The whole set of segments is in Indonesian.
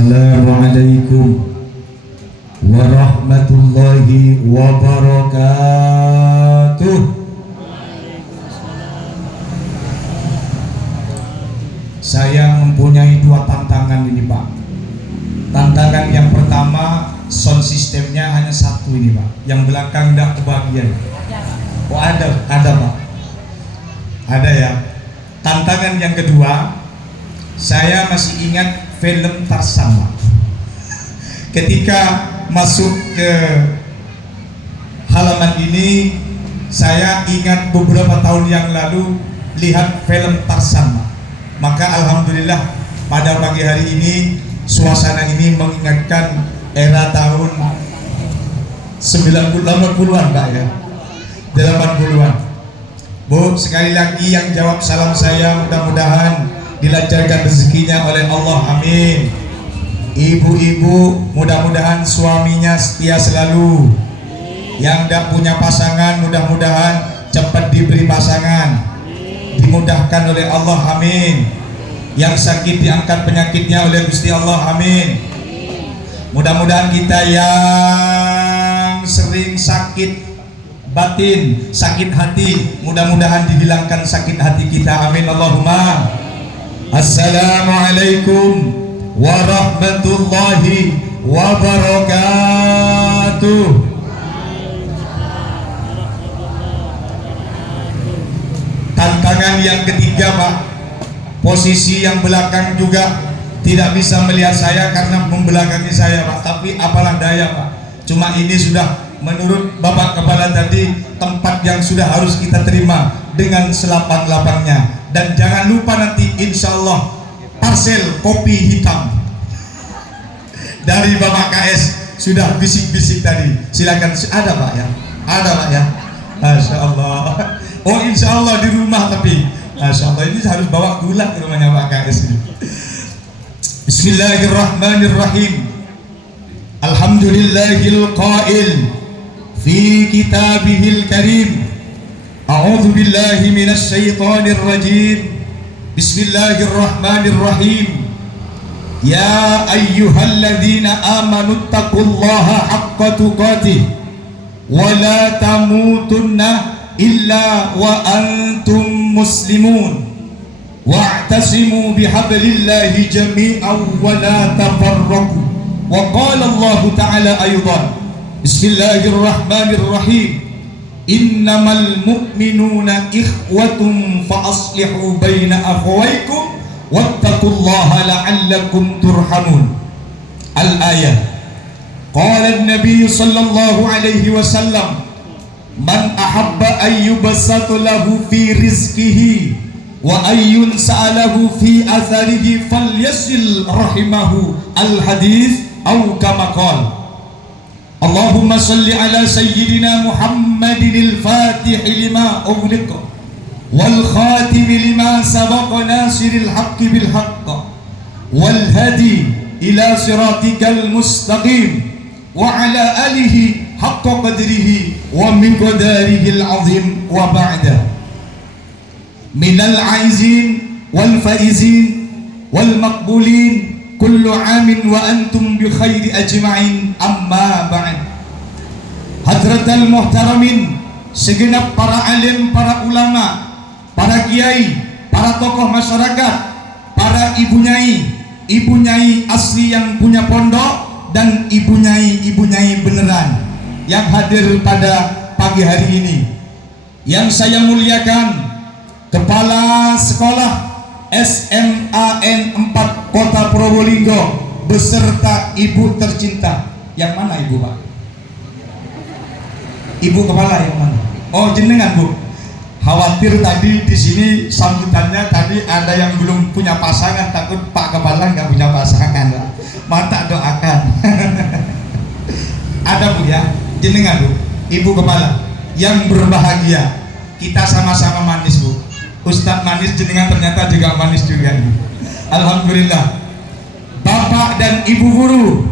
Assalamualaikum warahmatullahi wabarakatuh. Saya mempunyai dua tantangan ini, Pak. Tantangan yang pertama, sound sistemnya hanya satu ini, Pak. Yang belakang tidak kebagian. Oh ada Pak. Ada ya. Tantangan yang kedua, saya masih ingat film Tarzan, Pak. Ketika masuk ke halaman ini, saya ingat beberapa tahun yang lalu lihat film Tarzan, Pak. Maka alhamdulillah pada pagi hari ini suasana ini mengingatkan era tahun 80-an, Pak ya. 80-an. Bu, sekali lagi yang jawab salam saya mudah-mudahan dilancarkan rezekinya oleh Allah, amin. Ibu-ibu mudah-mudahan suaminya setia selalu. Yang tidak punya pasangan mudah-mudahan cepat diberi pasangan, dimudahkan oleh Allah, amin. Yang sakit diangkat penyakitnya oleh Gusti Allah, amin. Mudah-mudahan kita yang sering sakit batin, sakit hati, mudah-mudahan dihilangkan sakit hati kita, amin Allahumma. Assalamualaikum warahmatullahi wabarakatuh. Tantangan yang ketiga, Pak. Posisi yang belakang juga tidak bisa melihat saya karena membelakangi saya, Pak. Tapi apalah daya, Pak. Cuma ini sudah menurut Bapak Kepala tadi tempat yang sudah harus kita terima dengan selapang-lapangnya. Dan jangan lupa nanti insya Allah parsel kopi hitam dari Bapak KS sudah bisik-bisik tadi. Silakan, ada Pak ya, ada Pak ya. Masya Allah. Oh insya Allah di rumah, tapi Masya Allah ini harus bawa gula ke rumahnya Pak KS ini. Bismillahirrahmanirrahim. Alhamdulillahil qail fi kitabihil karim. A'udzu billahi minasy syaithanir rajim. Bismillahirrahmanirrahim. Ya ayyuhalladzina amanu taqullaha haqqa tuqatih wa la tamutunna illa wa antum muslimun wa'tasimu bihablillahi jami'an wa la tafarraqu. Wa qala Allah ta'ala aydan. Bismillahirrahmanirrahim. Innamal mu'minuna ikhwatun fa aslihu baina akhawaykum wattaqullaha la'allakum turhamun. Al-ayah. Qala an-nabiy sallallahu alaihi wasallam, man ahabba ayyubasatu lahu fi rizqihi wa ayyun sa'alahu fi atharihi falyasil rahimahu. Al-hadith aw kama qala. Allahumma salli ala sayyidina Muhammadin al-fatih lima ughliqa wal khatim lima sabaqa nasiril haqqi bil haqq wal hadi ila siratikal mustaqim wa ala alihi haqqa qadrihi wa miqdarihi al-azim. Wa ba'da. Minal aizin wal faizin wal maqbulin kullu amin wa antum bi khairi ajma'in, amma ba'd. Hadratal muhtaramin, segenap para alim, para ulama, para kiai, para tokoh masyarakat, para ibu nyai asli yang punya pondok dan ibu nyai beneran yang hadir pada pagi hari ini. Yang saya muliakan Kepala Sekolah SMAN 4 Kota Probolinggo beserta ibu tercinta. Yang mana ibu, Pak? Ibu kepala yang mana? Oh jenengan, Bu. Khawatir tadi di sini sambutannya tadi ada yang belum punya pasangan, takut Pak Kepala nggak punya pasangan, Pak. Mata doakan. Ada, Bu ya, jenengan, Bu. Ibu kepala yang berbahagia. Kita sama-sama manis, Bu. Ustadz manis, jenengan ternyata juga manis juga. Alhamdulillah. Bapak dan Ibu guru,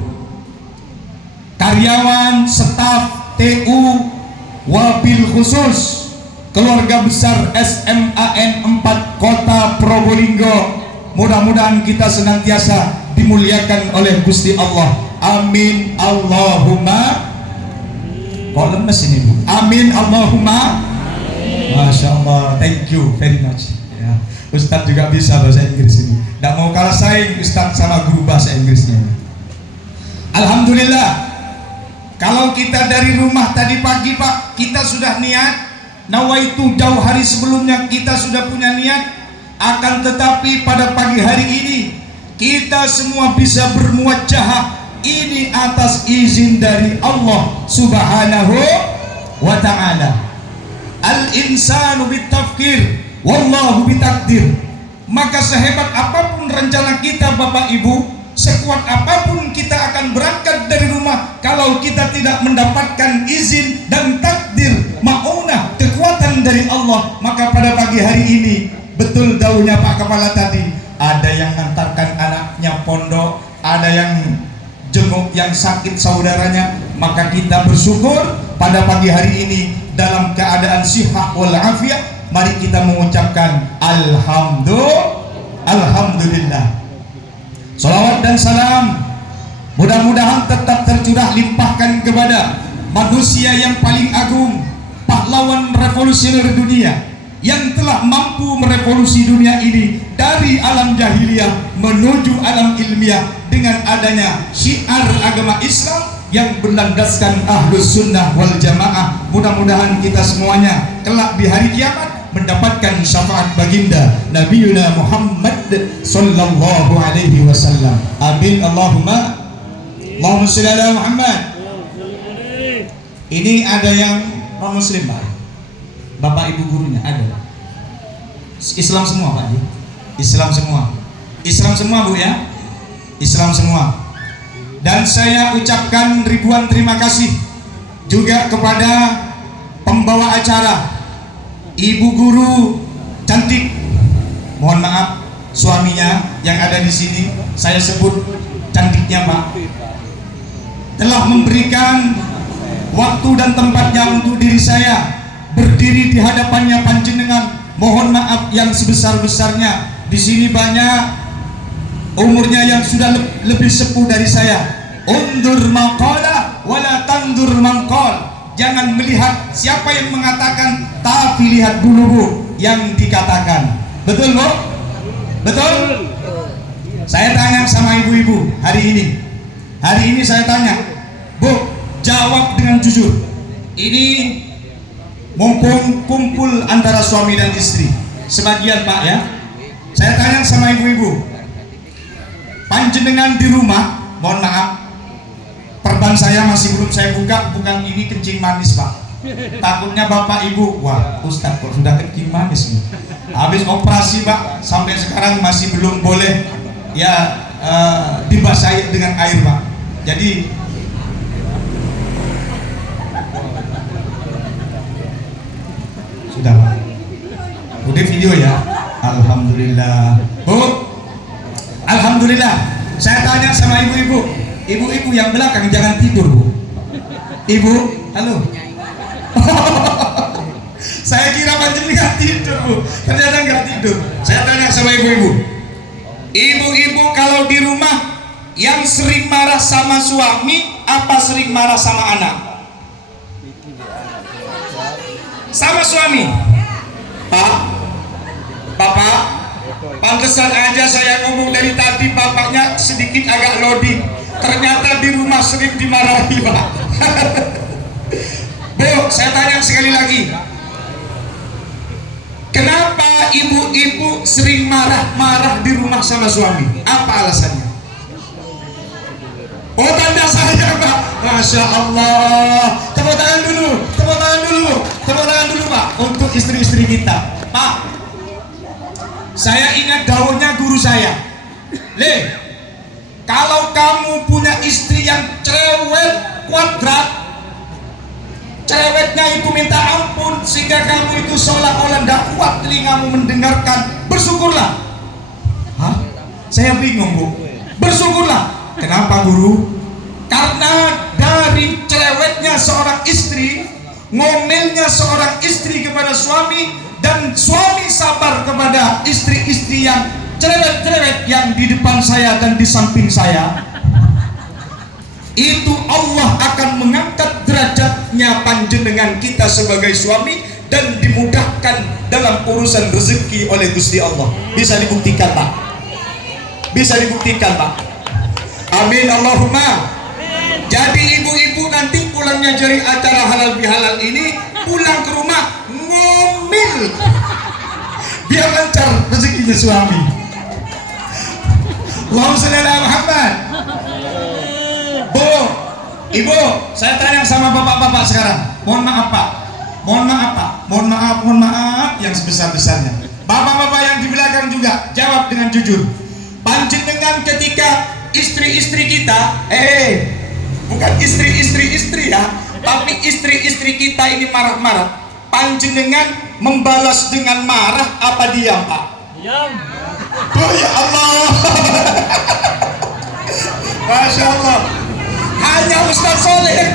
karyawan, staf, TU, wabil khusus keluarga besar SMAN 4 Kota Probolinggo, mudah-mudahan kita senantiasa dimuliakan oleh Gusti Allah. Amin Allahumma. Kok lemes ini Bu? Amin Allahumma. Masya Allah, thank you very much ya. Ustadz juga bisa bahasa Inggris ini, tidak mau kalah saing Ustadz sama guru bahasa Inggrisnya. Alhamdulillah, kalau kita dari rumah tadi pagi Pak, kita sudah niat, nawaitu jauh hari sebelumnya kita sudah punya niat, akan tetapi pada pagi hari ini kita semua bisa bermuwajjah ini atas izin dari Allah Subhanahu wa ta'ala. Al-insanu bitafkir wallahu bitakdir. Maka sehebat apapun rencana kita Bapak Ibu, sekuat apapun kita akan berangkat dari rumah, kalau kita tidak mendapatkan izin dan takdir maunah kekuatan dari Allah, maka pada pagi hari ini betul daunnya Pak Kepala tadi, ada yang ngantarkan anaknya pondok, ada yang jenguk yang sakit saudaranya, maka kita bersyukur pada pagi hari ini dalam keadaan sihat wal afiat. Mari kita mengucapkan alhamdulillah. Salawat dan salam mudah-mudahan tetap tercurah limpahkan kepada manusia yang paling agung, pahlawan revolusioner dunia yang telah mampu merevolusi dunia ini dari alam jahiliyah menuju alam ilmiah dengan adanya syiar agama Islam yang berlandaskan ahlus sunnah wal jamaah. Mudah-mudahan kita semuanya kelak di hari kiamat mendapatkan syafaat baginda Nabiuna Muhammad sallallahu alaihi wasallam. Amin Allahumma. Allahumma sholli ala Muhammad. Ini ada yang non muslim Pak, Bapak Ibu gurunya ada. Islam semua Pak, Islam semua, Islam semua Bu ya, Islam semua. Dan saya ucapkan ribuan terima kasih juga kepada pembawa acara, Ibu Guru cantik, mohon maaf suaminya yang ada di sini, saya sebut cantiknya Pak, telah memberikan waktu dan tempatnya untuk diri saya berdiri di hadapannya panjenengan. Mohon maaf yang sebesar-besarnya. Di sini banyak umurnya yang sudah lebih sepuh dari saya. Undur maqala wala tandur mangqal. Jangan melihat siapa yang mengatakan, tapi lihat dulu Bu yang dikatakan. Betul Bu? Betul? Saya tanya sama ibu-ibu hari ini. Hari ini saya tanya, Bu, jawab dengan jujur. Ini mumpung kumpul antara suami dan istri, sebagian Pak ya, saya tanya sama ibu-ibu, panjenengan di rumah, mohon maaf, perban saya masih belum saya buka, bukan ini kencing manis Pak, takutnya Bapak Ibu, wah Ustadz kok sudah kencing manis nih, habis operasi Pak, sampai sekarang masih belum boleh ya dibasahi dengan air Pak. Jadi sudah Pak, udah video ya. Alhamdulillah Bu, alhamdulillah. Saya tanya sama ibu-ibu, ibu-ibu yang belakang jangan tidur Bu. Ibu, halo. Saya kira panjenengan tidur Bu, ternyata nggak tidur. Saya tanya sama ibu-ibu, ibu-ibu kalau di rumah yang sering marah sama suami apa sering marah sama anak? Sama suami. Pak, Bapak, pantesan aja saya ngomong dari tadi bapaknya sedikit agak loading. Ternyata di rumah sering dimarahi Pak. Bu, saya tanya sekali lagi, kenapa ibu-ibu sering marah-marah di rumah sama suami? Apa alasannya? Oh, tanda saya Pak. Masya Allah. Tepuk tangan dulu, tepuk tangan dulu, tepuk tangan dulu Pak untuk istri-istri kita. Pak, saya ingat daunnya guru saya. Le, kalau kamu punya istri yang cerewet kuadrat, cerewetnya itu minta ampun sehingga kamu itu seolah-olah tidak kuat telingamu mendengarkan, bersyukurlah. Hah? Saya bingung Bu. Bersyukurlah. Kenapa guru? Karena dari cerewetnya seorang istri, ngomelnya seorang istri kepada suami, dan suami sabar kepada istri-istri yang cerewet-cerewet yang di depan saya dan di samping saya, itu Allah akan mengangkat derajatnya panjenengan kita sebagai suami dan dimudahkan dalam urusan rezeki oleh Gusti Allah. Bisa dibuktikan Pak? Bisa dibuktikan Pak? Amin Allahumma. Jadi ibu-ibu nanti pulangnya dari acara halal bihalal ini, pulang ke rumah ngomil biar lancar rezekinya suami. Allahumma sholli ala Muhammad. Bu, ibu, saya tanya sama bapak-bapak sekarang. Mohon maaf Pak, mohon maaf Pak, mohon maaf yang sebesar-besarnya. Bapak-bapak yang di belakang juga jawab dengan jujur. Panjenengan ketika istri-istri kita, bukan istri ya, tapi istri-istri kita ini marah-marah, panjenengan membalas dengan marah apa diam Pak? Diam. Oh ya Allah. Masya Allah. Hanya Ustaz Soleh yang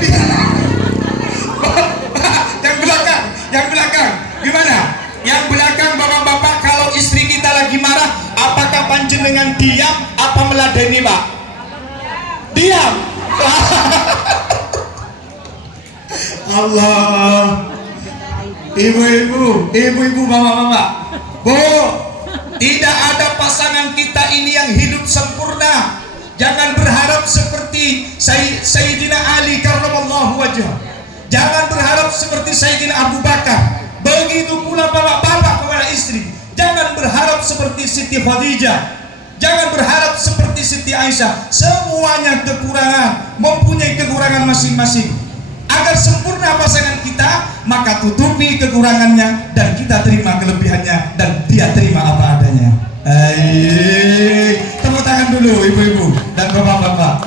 yang belakang gimana? Yang belakang bapak-bapak, kalau istri kita lagi marah, apakah panjenengan diam apa meladeni Pak? Diam. Allah. Ibu-ibu, bapak-bapak, Bu, tidak ada pasangan kita ini yang hidup sempurna. Jangan berharap seperti Sayyidina Ali karramallahu wajhah. Jangan berharap seperti Sayyidina Abu Bakar. Begitu pula bapak-bapak kepada istri. Jangan berharap seperti Siti Khadijah. Jangan berharap seperti Siti Aisyah. Semuanya kekurangan, mempunyai kekurangan masing-masing. Agar sempurna pasangan kita, maka tutupi kekurangannya dan kita terima kelebihannya dan dia terima apa adanya. Tepuk tangan dulu ibu-ibu dan bapak-bapak.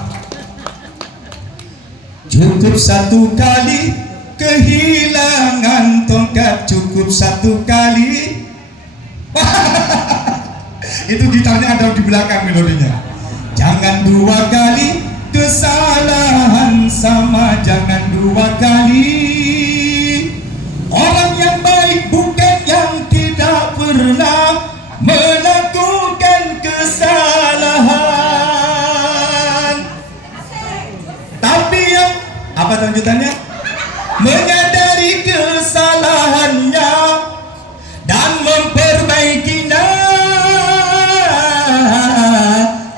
Cukup satu kali kehilangan tongkat, cukup satu kali. Itu gitarnya ada di belakang melodinya. Jangan dua kali kesalahan sama, jangan dua kali. Orang yang baik bukan yang tidak pernah melakukan kesalahan, tapi yang apa lanjutannya? Menyadari kesalahannya dan memperbaikinya.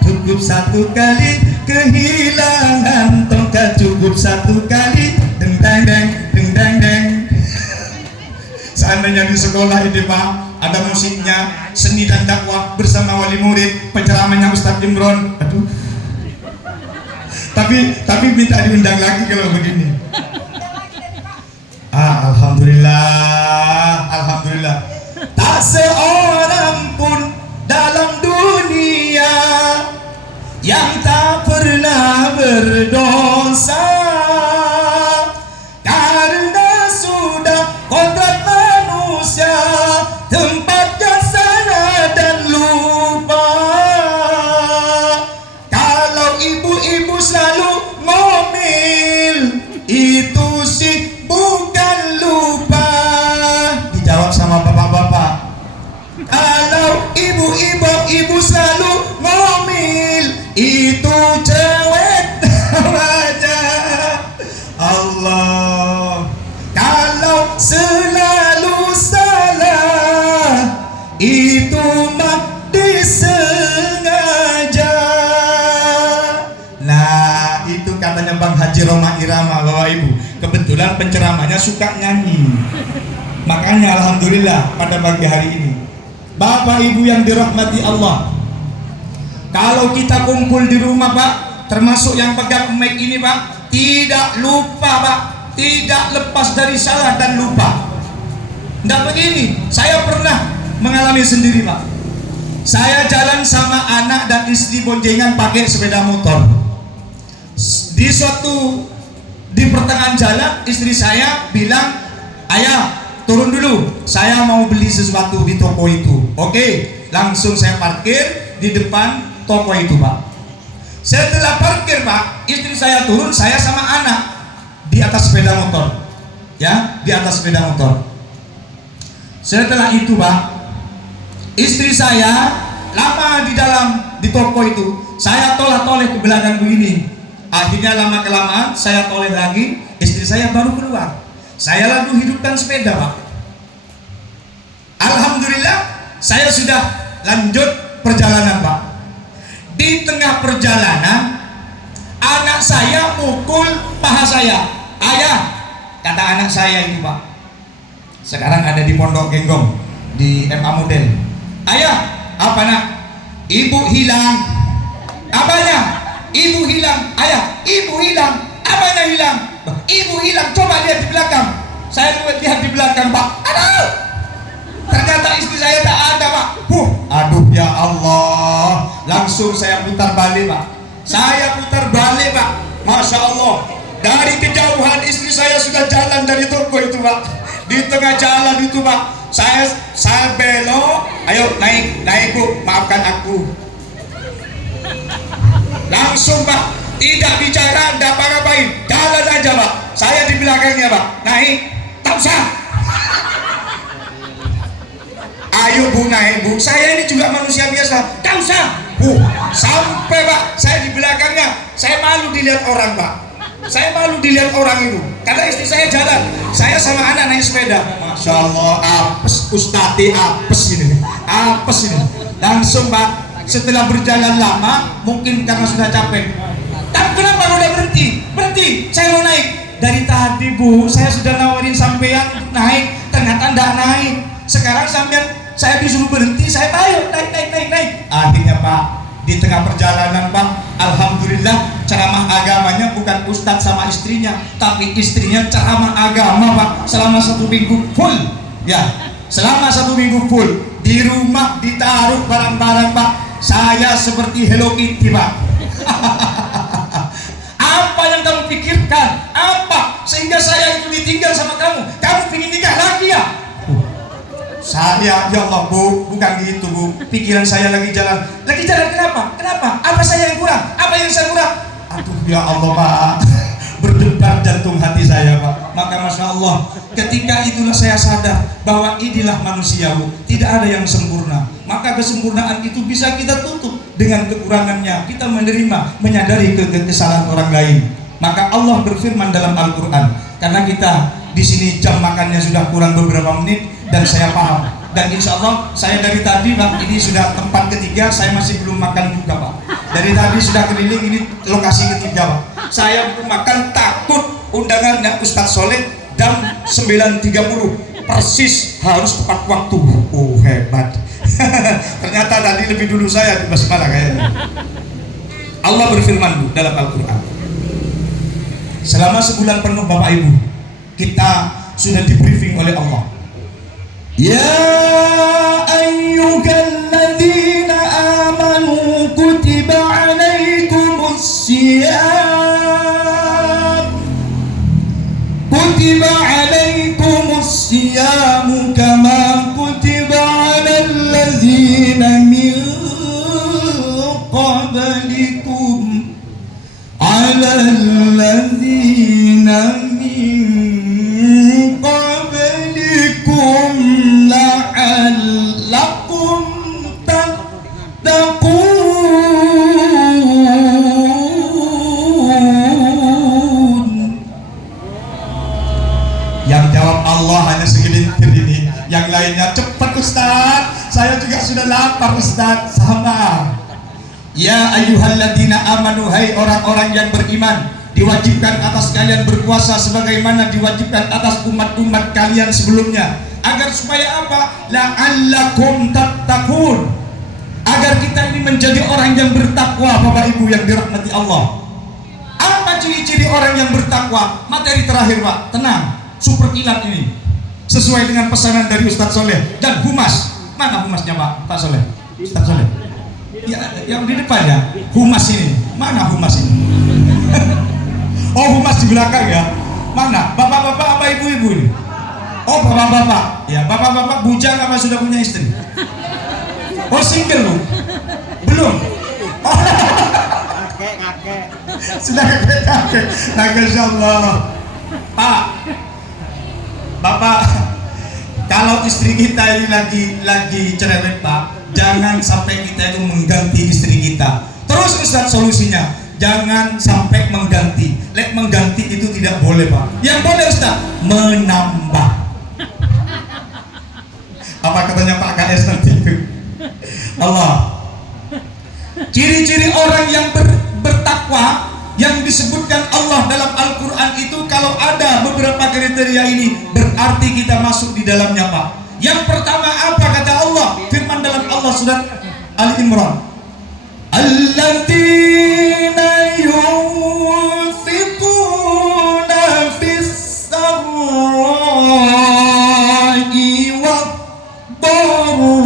Cukup satu kali kehilangan tongkat, cukup satu kali. Deng deng deng deng deng deng. Seandainya di sekolah ini Pak ada musiknya, seni dan dakwah bersama wali murid, penceramahnya Ustadz Imron. Aduh. Tapi minta diundang lagi kalau begini. Alhamdulillah. Tak seorang pun dalam dunia yang tak pernah berdosa, karena sudah kodrat manusia tempatnya sana dan lupa. Kalau ibu-ibu selalu ngomel, itu sih bukan lupa. Dijawab sama bapak-bapak. Kalau ibu selalu ngomel, itu cewek aja. Allah. Kalau selalu salah, itu mah disengaja. Nah, itu katanya Bang Haji Roma Irama, Bapak Ibu. Kebetulan penceramahnya suka nyanyi. Makanya alhamdulillah pada pagi hari ini, Bapak Ibu yang dirahmati Allah, kalau kita kumpul di rumah Pak, termasuk yang pegang mic ini Pak, tidak lupa Pak, tidak lepas dari salah dan lupa. Nggak begini, saya pernah mengalami sendiri Pak. Saya jalan sama anak dan istri boncengan pakai sepeda motor. Di pertengahan jalan istri saya bilang, "Ayah, turun dulu, saya mau beli sesuatu di toko itu." Oke, langsung saya parkir di depan toko itu Pak. Setelah parkir Pak, istri saya turun, saya sama anak di atas sepeda motor. Ya, di atas sepeda motor. Setelah itu Pak, istri saya lama di toko itu, saya toleh-toleh ke belakang begini. Akhirnya lama kelamaan saya toleh lagi, istri saya baru keluar. Saya lalu hidupkan sepeda, Pak. Alhamdulillah, saya sudah lanjut perjalanan, Pak. Di tengah perjalanan, anak saya mukul paha saya. Ayah, kata anak saya itu, Pak. Sekarang ada di Pondok Genggong, di MA Model. Ayah, apa nak? Ibu hilang. Apanya? Ibu hilang. Ayah, ibu hilang. Apanya hilang? Ibu hilang. Coba lihat di belakang. Saya lihat di belakang, Pak. Aduh, ternyata istri saya tak ada, Pak. Aduh ya Allah. Langsung saya putar balik, Pak. Saya putar balik, Pak. Masya Allah. Dari kejauhan istri saya sudah jalan dari toko itu, Pak. Di tengah jalan itu, Pak, saya belok. Ayo naik Bu, maafkan aku. Langsung, Pak, tidak bicara, tidak apa-apain, jalan aja, Pak. Saya di belakangnya, Pak. Naik, tak usah. Ayo Bu, naik Bu. Saya ini juga manusia biasa. Tak usah. Sampai, Pak, saya di belakangnya. Saya malu dilihat orang, Pak. Saya malu dilihat orang itu. Karena istri saya jalan, saya sama anak naik sepeda. Masya Allah, apes Ustadz, apes ini. Apes ini. Langsung, Pak, setelah berjalan lama, mungkin karena sudah capek. Tapi kenapa udah berhenti? Berhenti, saya mau naik. Dari tadi Bu, saya sudah nawarin sampean naik, ternyata enggak naik. Sekarang sampean saya disuruh berhenti, saya ayo naik. Akhirnya, Pak, di tengah perjalanan, Pak, alhamdulillah ceramah agamanya bukan ustadz sama istrinya, tapi istrinya ceramah agama, Pak, selama 1 minggu full. Ya, selama 1 minggu full. Di rumah ditaruh barang-barang, Pak, saya seperti Hello Kitty, Pak. Apa yang kamu pikirkan? Apa sehingga saya itu ditinggal sama kamu? Kamu ingin nikah lagi ya? Saya, ya Allah Bu, bukan gitu Bu. Pikiran saya lagi jalan kenapa? Apa saya yang kurang? Apa yang saya kurang? Aduh ya Allah, Pak. Berdebar jantung hati saya, Pak. Maka Masya Allah, ketika itulah saya sadar bahwa inilah manusia, Bu. Tidak ada yang sempurna. Maka kesempurnaan itu bisa kita tutup dengan kekurangannya. Kita menerima, menyadari kesalahan orang lain. Maka Allah berfirman dalam Al-Quran, karena kita di sini jam makannya sudah kurang beberapa menit, dan saya paham, dan insya Allah saya dari tadi, Pak, ini sudah tempat ketiga, saya masih belum makan juga, Pak. Dari tadi sudah keliling, ini lokasi ketiga, Pak. Saya belum makan, takut undangannya Ustadz Soleh jam 9.30 persis, harus tepat waktu. Oh hebat. Ternyata tadi lebih dulu saya di basmalah kayaknya. Allah berfirman, Bu, dalam Al-Quran, selama sebulan penuh Bapak Ibu, kita sudah di briefing oleh Allah. Ya ayyuhalladzina amanu kutiba alaikumus siyam, kutiba alaikumus siyam kama kutiba alal ladzina min qablikum, alal ladzina min qablikum la'allakum tattaqun. Yang jawab Allah hanya segelintir ini, yang lainnya cepat Ustaz, saya juga sudah lapar Ustaz. Sama. Ya ayyuhalladzina amanu, hai orang-orang yang beriman, diwajibkan atas kalian berpuasa sebagaimana diwajibkan atas umat-umat kalian sebelumnya, agar supaya apa? La'allakum tattaqun, agar kita ini menjadi orang yang bertakwa, Bapak Ibu yang dirahmati Allah. Apa ciri-ciri orang yang bertakwa? Materi terakhir, Pak, tenang, super kilat ini sesuai dengan pesanan dari Ustadz Soleh dan humas. Mana humasnya, Pak? Pak Soleh, Ustadz Soleh ya, yang di depan ya, humas ini. Mana humas ini? Oh, humas di belakang ya. Mana? Bapak-bapak apa ibu-ibu ini? Oh, bapak-bapak. Ya, bapak-bapak bujang apa sudah punya istri? Oh, single lu? Belum? Oh. Kakek. Sudah kakek. Masya Allah. Pak, Bapak, kalau Kalau istri kita ini lagi cerewet Pak, jangan sampai kita itu mengganti istri kita. Terus Ustaz solusinya, jangan sampai mengganti. Mengganti itu tidak boleh Pak. Yang boleh Ustaz, menambah. Apa katanya Pak KS nanti itu? Allah. Ciri-ciri orang yang bertakwa yang disebutkan Allah dalam Al-Quran itu, kalau ada beberapa kriteria ini berarti kita masuk di dalamnya Pak. Yang pertama apa kata Allah? Firman dalam Allah surat Ali Imran, alladzina yunfiquna fis sarra'i wad dharra.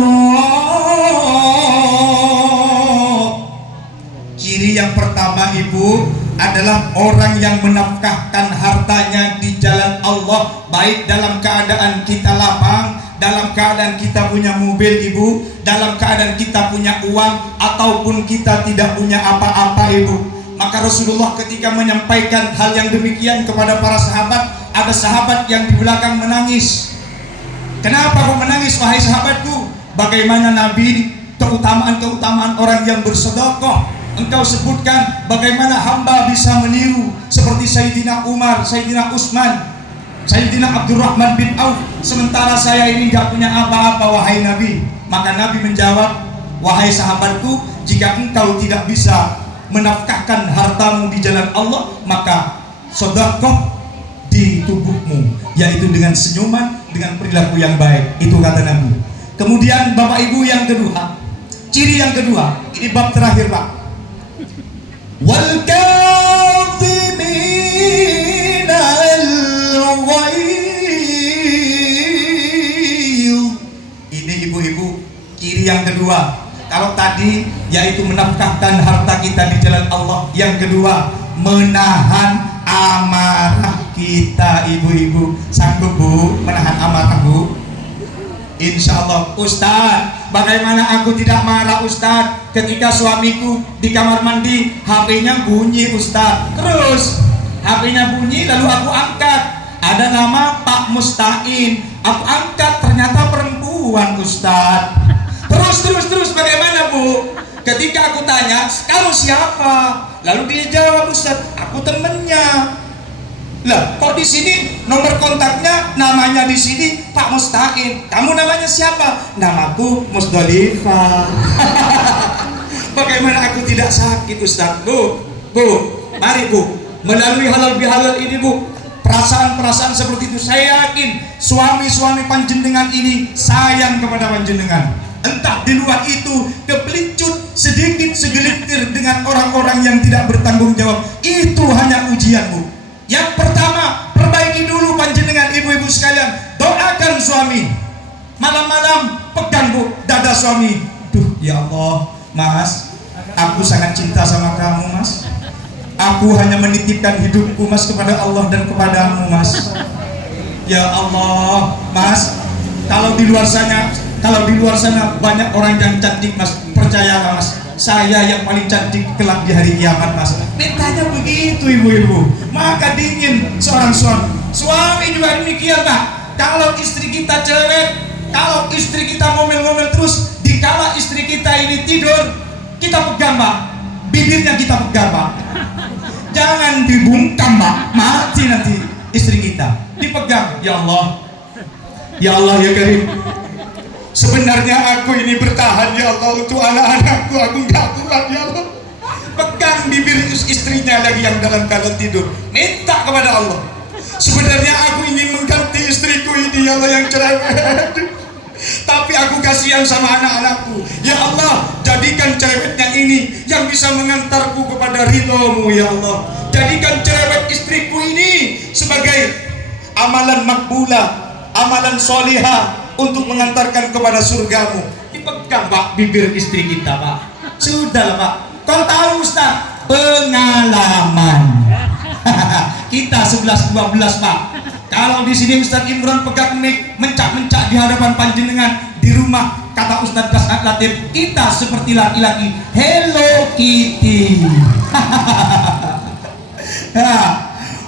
Ciri yang pertama Ibu adalah orang yang menafkahkan hartanya di jalan Allah, baik dalam keadaan kita lapang, dalam keadaan kita punya mobil Ibu, dalam keadaan kita punya uang, ataupun kita tidak punya apa-apa Ibu. Maka Rasulullah ketika menyampaikan hal yang demikian kepada para sahabat, ada sahabat yang di belakang menangis. Kenapa kau menangis wahai sahabatku? Bagaimana Nabi keutamaan-keutamaan orang yang bersedekah engkau sebutkan, bagaimana hamba bisa meniru seperti Sayyidina Umar, Sayyidina Utsman, Sayyidina Abdurrahman bin Auf, sementara saya ini tidak punya apa-apa wahai Nabi. Maka Nabi menjawab, wahai sahabatku, jika engkau tidak bisa menafkahkan hartamu di jalan Allah, maka sedekah di tubuhmu, yaitu dengan senyuman, dengan perilaku yang baik. Itu kata Nabi. Kemudian Bapak Ibu yang kedua, ciri yang kedua, ini bab terakhir Pak, wal kadhimina al-ghayz. Ini ibu-ibu ciri yang kedua. Kalau tadi yaitu menafkahkan harta kita di jalan Allah, yang kedua menahan amarah kita ibu-ibu. Sanggup Bu menahan amarah Bu? Insya Allah. Ustaz, bagaimana aku tidak marah Ustaz ketika suamiku di kamar mandi HP-nya bunyi Ustaz. Terus HP-nya bunyi lalu aku angkat, ada nama Pak Mustain, aku angkat ternyata perempuan Ustaz. Terus bagaimana Bu? Ketika aku tanya, kamu siapa? Lalu dia jawab, Ustaz, aku temennya. Lah, kok di sini nomor kontaknya namanya di sini Pak Mustain. Kamu namanya siapa? Namaku Musdalifah. Bagaimana aku tidak sakit Ustaz? Bu, mari Bu, melalui halal bihalal ini Bu, perasaan-perasaan seperti itu saya yakin suami-suami panjenengan ini sayang kepada panjenengan. Entah di luar itu kepelincut sedikit segelintir dengan orang-orang yang tidak bertanggung jawab. Itu hanya ujian Bu. Yang pertama, perbaiki dulu panjenengan ibu-ibu sekalian, doakan suami. Malam-malam pegang Bu dada suami. Duh ya Allah Mas, aku sangat cinta sama kamu Mas. Aku hanya menitipkan hidupku Mas kepada Allah dan kepadamu Mas. Ya Allah Mas, kalau di luar sana banyak orang yang cantik Mas, percayalah Mas, saya yang paling cantik kelak di hari kiamat Mas. Mintanya begitu ibu-ibu. Maka dingin seorang suami juga demikian Pak. Kalau istri kita cerewet, kalau istri kita ngomel-ngomel terus, dikala istri kita ini tidur, kita pegang Pak, bibirnya kita pegang Pak. Jangan dibungkam Pak, mati nanti istri kita. Dipegang. Ya Allah ya Karim, sebenarnya aku ini bertahan ya Allah untuk anak-anakku, aku nggak kuat ya Allah. Pegang bibir istrinya lagi yang dalam keadaan tidur, minta kepada Allah, sebenarnya aku ingin mengganti istriku ini ya Allah yang cerewet, tapi aku kasihan sama anak-anakku. Ya Allah, jadikan cerewetnya ini yang bisa mengantarku kepada ridho-Mu ya Allah. Jadikan cerewet istriku ini sebagai amalan makbulah, amalan solihah untuk mengantarkan kepada surgamu. Dipegang Pak bibir istri kita Pak. Sudah Pak, kau tahu Ustaz, pengalaman kita 11-12 Pak. Kalau di sini Ustaz Imran pegang mic, mencak-mencak di hadapan panjenengan di rumah, kata Ustaz Dasat Latif, kita seperti laki-laki Hello Kitty.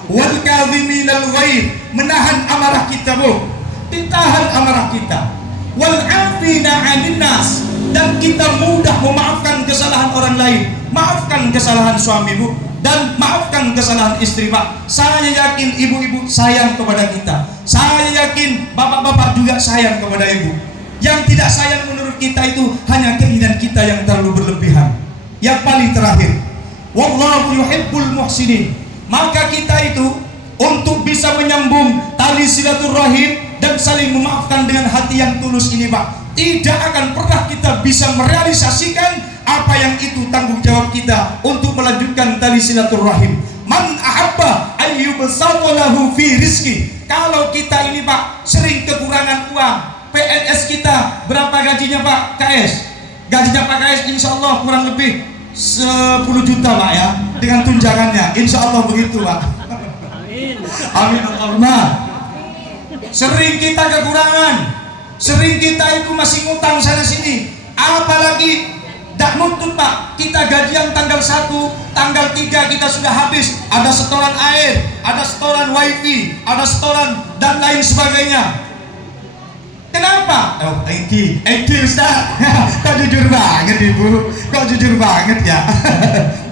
Wal kadhiminal ghaidh, menahan amarah kita Bu. ditahan amarah kita. Wal afina 'anil nas, dan kita mudah memaafkan kesalahan orang lain. Maafkan kesalahan suamimu dan maafkan kesalahan istri, Pak. Saya yakin ibu-ibu sayang kepada kita. Saya yakin bapak-bapak juga sayang kepada ibu. Yang tidak sayang menurut kita itu hanya keinginan kita yang terlalu berlebihan. Yang paling terakhir, wallahu yuhibbul muhsinin. Maka kita itu untuk bisa menyambung tali silaturahim dan saling memaafkan dengan hati yang tulus ini, Pak, tidak akan pernah kita bisa merealisasikan apa yang itu tanggung jawab kita untuk melanjutkan tali silaturahim. Man ahabba ayyubsata lahu fi rizki. Kalau kita ini, Pak, sering kekurangan uang, PNS kita berapa gajinya, Pak KS? Gajinya Pak KS insya Allah kurang lebih 10 juta, Pak, ya, dengan tunjangannya. Insya Allah begitu, Pak. Amin Allahumma. Sering kita kekurangan, sering kita itu masih ngutang sana sini, apalagi tak nuntut, Pak. Kita gajian tanggal 1, tanggal 3 kita sudah habis. Ada setoran air, ada setoran wifi, ada setoran dan lain sebagainya. Kenapa? Oh, thank you Ustaz. Kok jujur banget Ibu, kok jujur banget ya.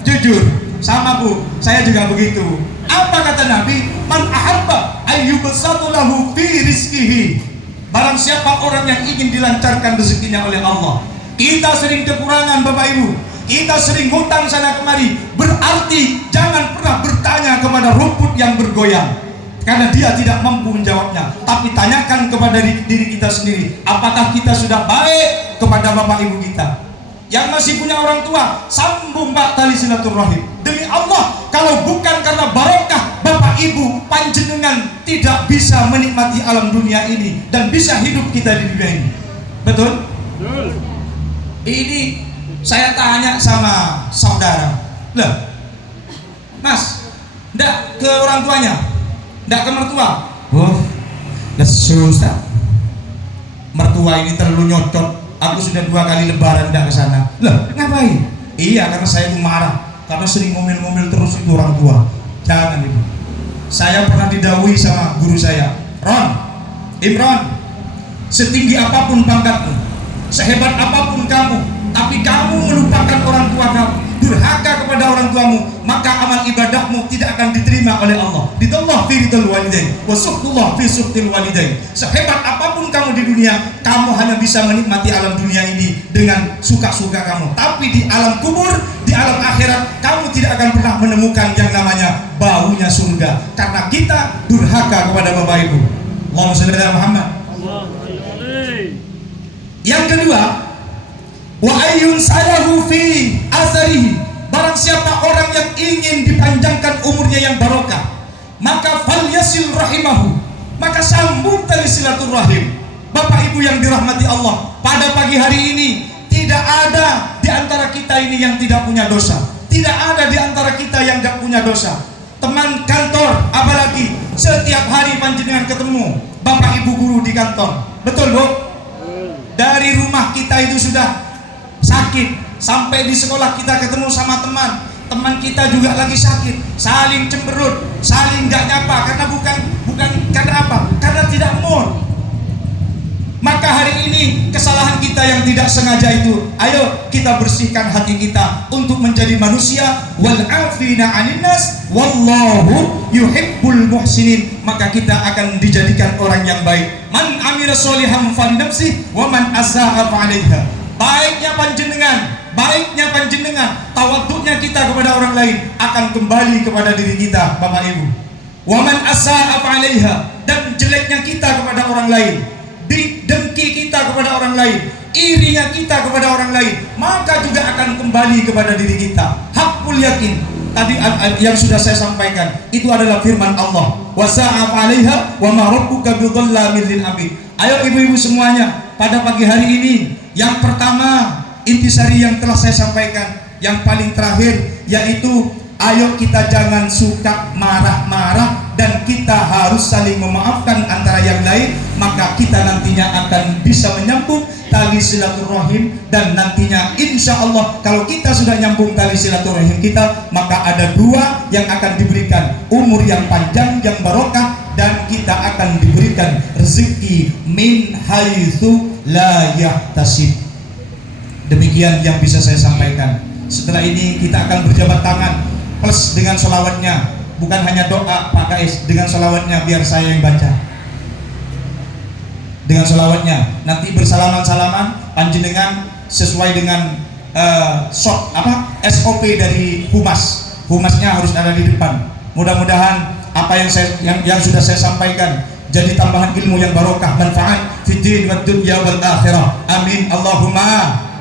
Jujur, sama Bu, saya juga begitu. Apa kata Nabi? Man ahabba ayyubsata lahu fi rizqihi. Barang siapa orang yang ingin dilancarkan rezekinya oleh Allah. Kita sering kekurangan, Bapak Ibu, kita sering hutang sana kemari. Berarti jangan pernah bertanya kepada rumput yang bergoyang, karena dia tidak mampu menjawabnya. Tapi tanyakan kepada diri kita sendiri, apakah kita sudah baik kepada bapak ibu kita. Yang masih punya orang tua, sambung, Pak, tali silaturahim. Demi Allah, kalau bukan karena barokah bapak ibu, panjenengan tidak bisa menikmati alam dunia ini dan bisa hidup kita di dunia ini. Betul? Ini saya tanya sama saudara, loh Mas, ndak ke orang tuanya? Nggak ke mertua? Oh, lesu Ustaz. Mertua ini terlalu nyocot. Aku sudah 2 kali lebaran nggak ke sana. Loh, ngapain? Iya, karena saya itu marah, karena sering ngomel-ngomel terus itu orang tua. Jangan Ibu. Saya pernah didhawuhi sama guru saya, Imron, setinggi apapun pangkatmu, sehebat apapun kamu, tapi kamu melupakan orang tua kamu, durhaka kepada orang tuamu, maka amal ibadahmu tidak akan diterima oleh Allah. Ridallah fi ridal walidain wa suhtullah fi suhtil walidain. Sehebat apapun kamu di dunia, kamu hanya bisa menikmati alam dunia ini dengan suka-suka kamu. Tapi di alam kubur, di alam akhirat, kamu tidak akan pernah menemukan yang namanya baunya surga, karena kita durhaka kepada Bapak Ibu. Allahumma shalli ala Muhammad. Yang kedua, wa ayyun salahu fi azarihi. Barang siapa orang yang ingin dipanjangkan umurnya yang barokah, maka falyasil rahimahu, maka sambung tali silaturahim. Bapak Ibu yang dirahmati Allah, pada pagi hari ini tidak ada di antara kita ini yang tidak punya dosa. Tidak ada di antara kita yang tidak punya dosa. Teman kantor, apalagi setiap hari panjenengan ketemu Bapak Ibu guru di kantor. Betul, Bu? Dari rumah kita itu sudah sakit, sampai di sekolah kita ketemu sama teman kita juga lagi sakit, saling cemberut, saling gak nyapa, karena bukan karena apa? Karena tidak mood. Maka hari ini kesalahan kita yang tidak sengaja itu, ayo kita bersihkan hati kita untuk menjadi manusia. Wal afina 'anil nas wallahu yuhibbul muhsinin. Maka kita akan dijadikan orang yang baik. Man amila sholihan falinafsi wa man asaa fa'alaiha. Baiknya panjenengan, tawaduknya kita kepada orang lain akan kembali kepada diri kita, Bapak Ibu. Wa man asaa fa'alaiha, dan jeleknya kita kepada orang lain, dengki kita kepada orang lain, irinya kita kepada orang lain, maka juga akan kembali kepada diri kita. Hakul yakin, tadi yang sudah saya sampaikan itu adalah firman Allah, wa sa'a fa'alaiha wa ma rabbuka bidhallamin lil 'abid. Ayo ibu-ibu semuanya, pada pagi hari ini, yang pertama intisari yang telah saya sampaikan, yang paling terakhir yaitu ayo kita jangan suka marah-marah dan kita harus saling memaafkan antara yang lain, maka kita nantinya akan bisa menyambung tali silaturahim. Dan nantinya insya Allah kalau kita sudah nyambung tali silaturahim kita, maka ada 2 yang akan diberikan: umur yang panjang yang barokah dan kita akan diberikan rezeki min haitsu la yahtasib. Demikian yang bisa saya sampaikan. Setelah ini kita akan berjabat tangan plus dengan sholawatnya, bukan hanya doa Pak Kais, dengan sholawatnya biar saya yang baca. Dengan sholawatnya nanti bersalaman-salaman panjenengan sesuai dengan SOP dari humasnya harus ada di depan. Mudah-mudahan apa yang sudah saya sampaikan jadi tambahan ilmu yang barokah, manfaat fid din wad dunya wal akhirah. Amin Allahumma.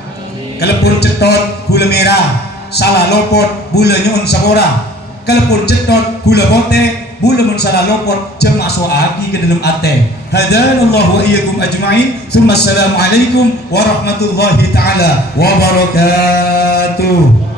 Kalepun cetot gula merah, salah lopot gula nyun sabora. Kalepun cetot gula bote, gula mun salah lopot jemaah soaki ke dalam ate. Hadanallahu wa iyyakum ajma'in. Tsumma assalamu alaikum warahmatullahi taala wabarakatuh.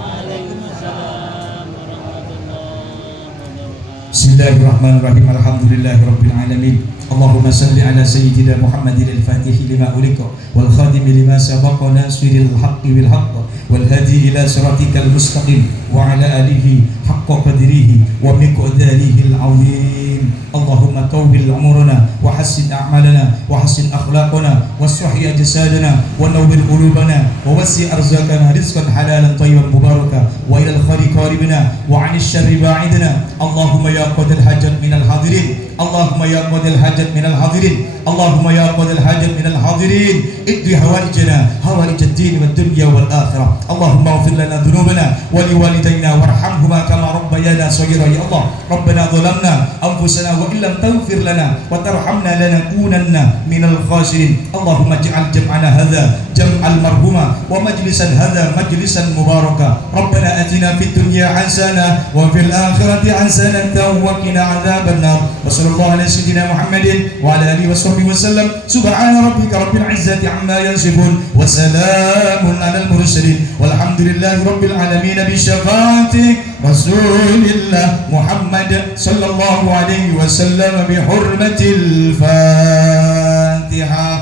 Bismillahirrahmanirrahim. Alhamdulillahirabbil alamin. Allahumma salli ala sayyidina Muhammadin al-Fatih lima ulika wal khadim lima sabaqa nasiril haqqi bil haqq wal hadi ila siratikal mustaqim wa ala alihi haqqa qadrihi wa miqdarihi al-azim. Allahumma tawwil umurana wa hassin a'malana wa hassin akhlaqana wa sahih jasadana wa nawwir qulubana wa wasi' arzaqana rizqan halalan tayyiban mubaraka wa ila al-khairi qaribna wa 'anil syarri ba'idna. Allahumma ya qadil hajat minal hadirin, Allahumma ya qadil hajat minal hadirin, Allahumma ya qadil hajat minal hadirin, idri hawaijana hawaijad din wad dunya wal akhirah. Allahumma ighfir lana dhunubana wa liwalidayna warhamhuma kama rabbayana shaghira. Ya Allah, Rabbana dhalamna anfusana wa illam taghfir lana wa tarhamna lanakunanna minal khasirin. Allahumma ij'al jam'ana hadza jam'al marhuma wa majlisan hadza majlisan mubaraka. Rabbana atina fid dunya hasanah wa fil akhirati hasanatan wa qina adzaban nar. Wa sallallahu ala sayyidina Muhammadin wa ala alihi washabbihi wasallam. Subhana rabbika rabbil izzati amma yasifun wa salamun alal mursalin walhamdulillahi rabbil alamin bi syafaati Rasulillah Muhammad sallallahu alaihi wasallam bi hurmatil Fatihah.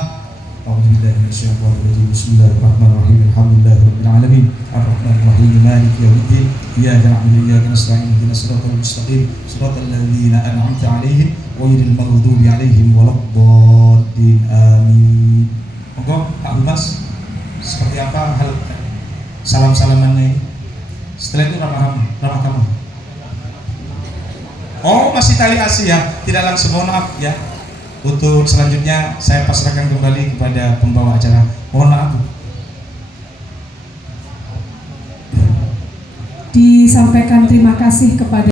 A'udzubillahi minasyaitonir rajim. Bismillahirrahmanirrahim. Alhamdulillahirabbil alamin. Arrahmanir rahim. Maliki yaumiddin. Iyyaka na'budu wa iyyaka nasta'in. Ihdinas siratal mustaqim. Siratal ladzina an'amta 'alaihim ghairil maghdubi 'alaihim waladdallin. Amin. Monggo Pak Humas, seperti apa hal salam-salamannya ini? Setelah itu ramah kamu. Oh, masih tali asih ya? Tidak langsung, mohon maaf ya. Untuk selanjutnya saya pasrahkan kembali kepada pembawa acara. Mohon maaf. Disampaikan terima kasih kepada